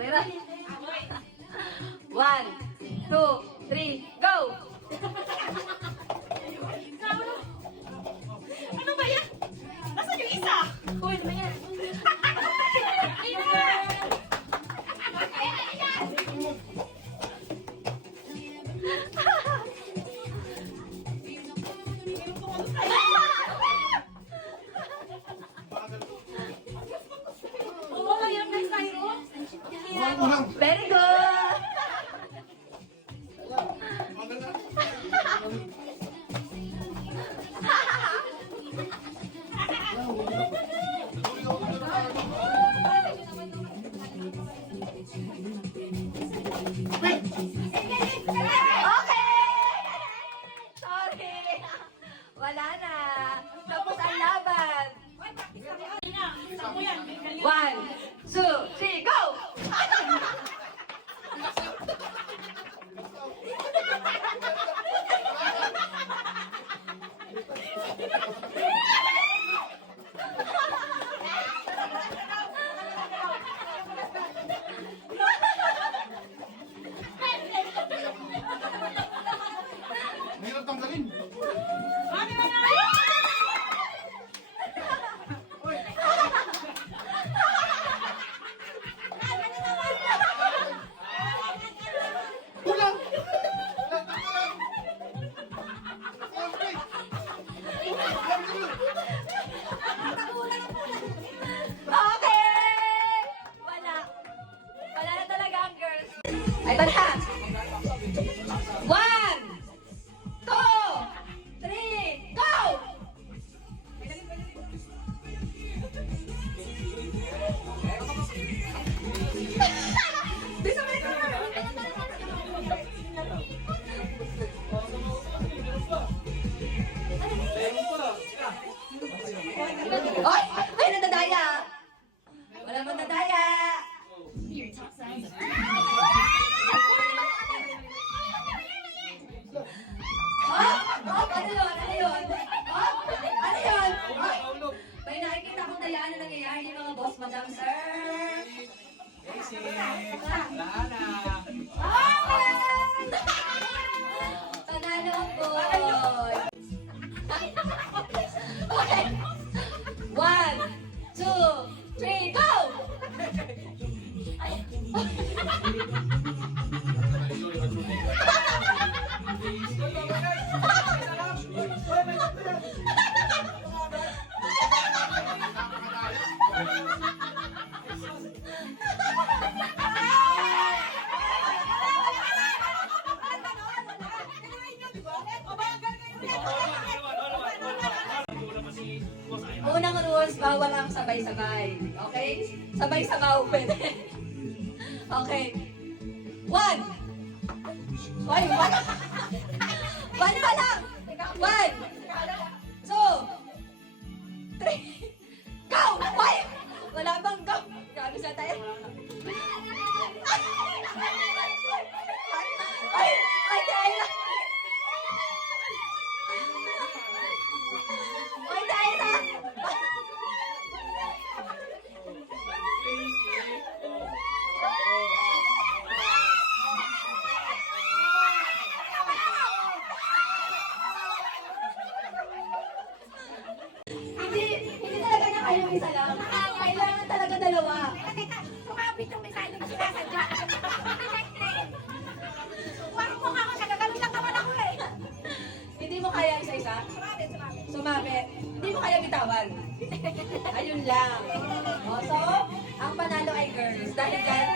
Tira. 1, 2, 3, go! Ano ba yan? Nasaan yung isa? Uy, ano ba yan? Oo, mayroon na tayo. Very good! Okay! Sorry! Wala na. Tapos ang laban. 1, 2, 3, go! Mahirap tanggalin. Kulang! Tanggalan! Okay! Okay! Wala. Wala na talaga ang girls. Ay, tara! 1, 2, 3, go! Bisa mo ito! Oy! Ay, nadadaya! Wala mang nadaya! Oh, ano yun? Ano yun? Oh, ano yun? Oh, may nakikita kong dayaan na nangyayari ng mga boss, madam, sir. Panalo po. Okay. 1, 2, 3, go! Unang rules, bawal ang sabay-sabay. Okay? Sabay-sabaw pwede. Okay. 1. Oy, 1. 1 pa lang. 1, 2, 3, go! Oy! Wala bang go? Grabe sa tayo. Ay! Ay, kaya! Ay, kaya! Hindi talaga niya kayang isa lang. Kailangan talaga dalawa. Sumabit yung mensahe na sinasadya. Parang mukha ko siya, gagawin lang naman ako eh. Hindi mo kaya isa-isa? Sumabit. Hindi mo kaya bitawan. Ayun lang. O, so, ang panalo ay girls. Dahil dyan,